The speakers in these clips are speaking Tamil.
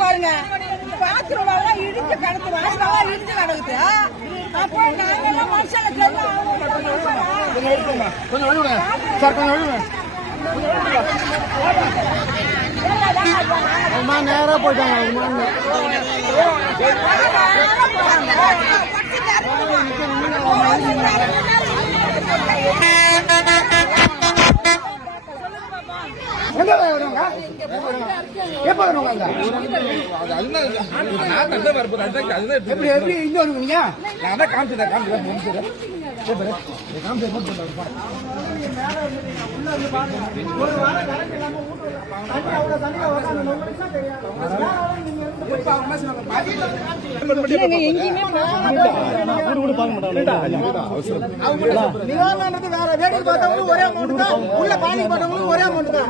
பாருங்க பாத்ரூம் இடிச்சு கிடக்கு வாசலாம் இடிச்சு கிடக்குது. அப்போ நாங்கெல்லாம் மனுஷங்க நேரா போயிட்டாங்க. ஒரே அமௌண்ட் தான், உள்ள பாலி பார்த்தவங்களும் ஒரே அமௌண்ட் தான்.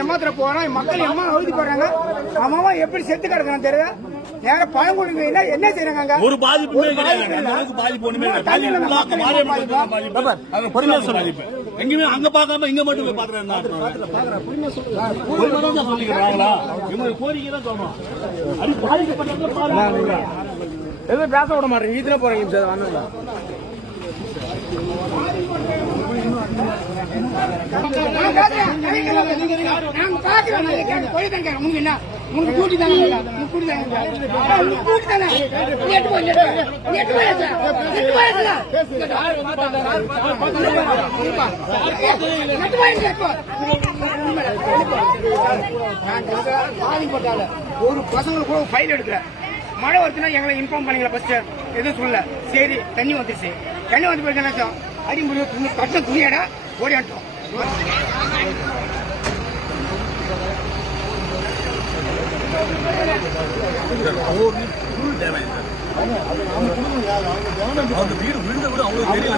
ஏமாத்திர போறான் மக்கள் எழுதி போறாங்க. அவன் எப்படி செத்து கிடக்கான் தெரியல. நேரம் பழம் கொடுங்க என்ன செய்யறாங்க? ஒரு பாதிப்பு எங்கேயுமே அங்க பாக்காம இங்க மட்டும் போய் பாக்குறாங்களா? கோரிக்கை தான் தோணும். அது பாதிக்கப்பட்ட எதுவும் பேச விட மாட்டேங்க. இதுல போறீங்க ஒரு பசங்களுக்கு ஃபைல் எடுக்கிற மழை வருதுன்னா எங்களை இன்ஃபார்ம் பண்ணீங்களா? ஃபர்ஸ்ட் எதுவும் சொல்லல. சரி தண்ணி வந்துருச்சு. தண்ணி வந்து போய் என்ன அடி முடியும் கட்ட துணியாடா ஓடியாட்டோம். வீடு விழுந்த கூட அவங்களுக்கு தெரியல.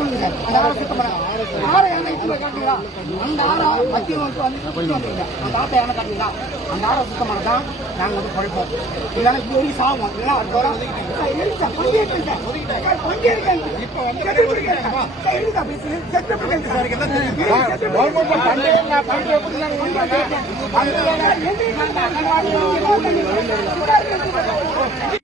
அந்த ஆறை சுத்தம் பண்ண ஆறை என்ன காட்டுங்களா? அந்த ஆறை மத்திய அந்த ஆட்டை என்ன காட்டுங்களா? அந்த ஆறை சுத்தம் பண்ணதான் நாங்க வந்து குறைப்போம். இல்லைன்னா இது வரைக்கும் சாகும். இல்லைன்னா அது வரும். இப்ப